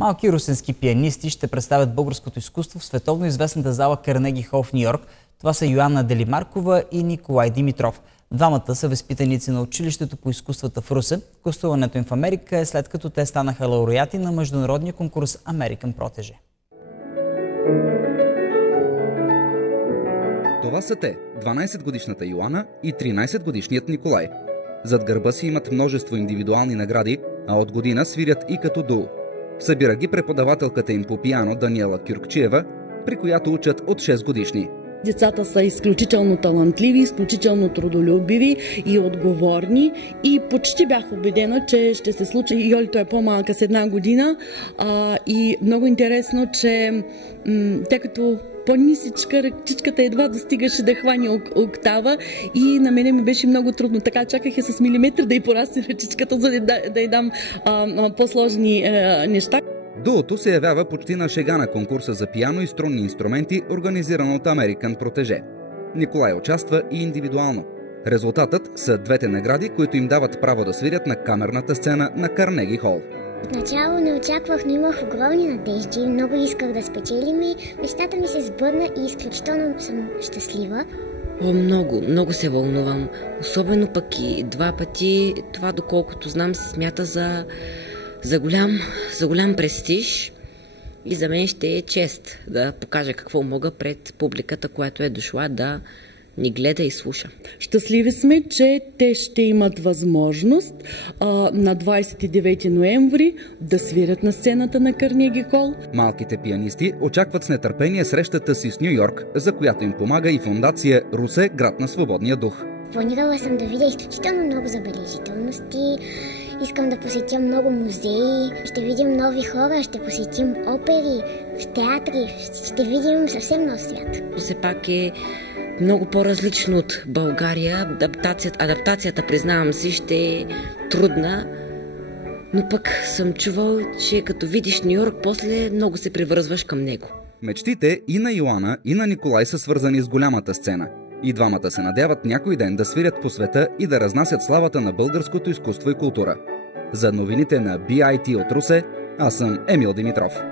Малки русенски пианисти ще представят българското изкуство в световно известната зала Карнеги Хол в Ню-Йорк. Това са Йоанна Делимаркова и Николай Димитров. Двамата са възпитаници на училището по изкуствата в Русе. Гостуването им в Америка е след като те станаха лауреати на международния конкурс American Protege. Това са те, 12-годишната Йоанна и 13-годишният Николай. Зад гърба си имат множество индивидуални награди, а от година свирят и като дуо. Събира ги преподавателката им по пиано Даниела Кюркчиева, при която учат от 6 годишни. Децата са изключително талантливи, изключително трудолюбиви и отговорни и почти бях убедена, че ще се случи. Йолито е по-малка с 1 година и много интересно, че тъй като по-нисичка, ръчичката едва достигаше да хване октава и на мене ми беше много трудно. Така чаках я с милиметър да й порасне ръчичката, за да й дам по-сложни неща. Дуото се явява почти на шега на конкурса за пиано и струнни инструменти, организиран от American Protege. Николай участва и индивидуално. Резултатът са двете награди, които им дават право да свирят на камерната сцена на Карнеги Хол. Отначало не очаквах, но имах огромни надежди. Много исках да спечелим и мечтата ми се сбъдна и изключително съм щастлива. Много се вълнувам. Особено пък и 2 пъти. Това, доколкото знам, се смята за голям престиж и за мен ще е чест да покажа какво мога пред публиката, която е дошла да ни гледа и слуша. Щастливи сме, че те ще имат възможност на 29 ноември да свирят на сцената на Карнеги Хол. Малките пианисти очакват с нетърпение срещата си с Ню-Йорк, за която им помага и фондация Русе, град на свободния дух. Планирала съм да видя изключително много забележителности. Искам да посетя много музеи, ще видим нови хора, ще посетим опери, в театри, ще видим съвсем нов свят. Все пак е много по-различно от България. Адаптацията, признавам си, ще е трудна, но пък съм чувал, че като видиш Ню-Йорк, после много се привързваш към него. Мечтите и на Йоанна, и на Николай са свързани с голямата сцена. И двамата се надяват някой ден да свирят по света и да разнасят славата на българското изкуство и култура. За новините на BIT от Русе, аз съм Емил Димитров.